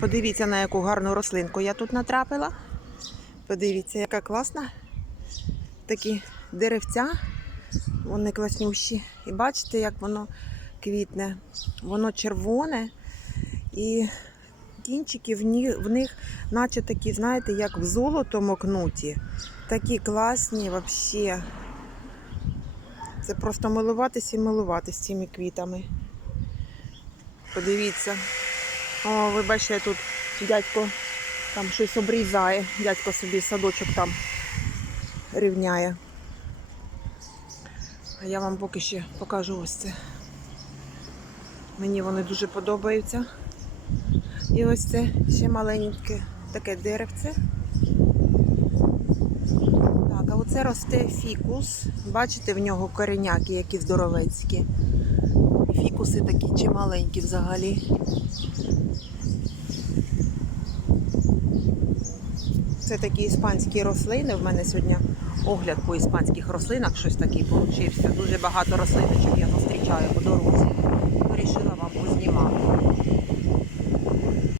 Подивіться, на яку гарну рослинку я тут натрапила. Подивіться, яка класна. Такі деревця, вони класнющі. І бачите, як воно квітне. Воно червоне і кінчики в них, наче такі, знаєте, як в золото мокнуті. Такі класні взагалі. Це просто милуватися і милуватися цими квітами. Подивіться. О, ви бачите, тут дядько там щось обрізає. Дядько собі садочок там рівняє. А я вам поки ще покажу ось це. Мені вони дуже подобаються. І ось це ще маленьке таке деревце. Так, а оце росте фікус. Бачите, в нього кореняки, які здоровецькі. Фікуси такі чималенькі взагалі. Це такі іспанські рослини. В мене сьогодні огляд по іспанських рослинах, щось такий получився. Дуже багато рослиночок я зустрічаю по дорозі.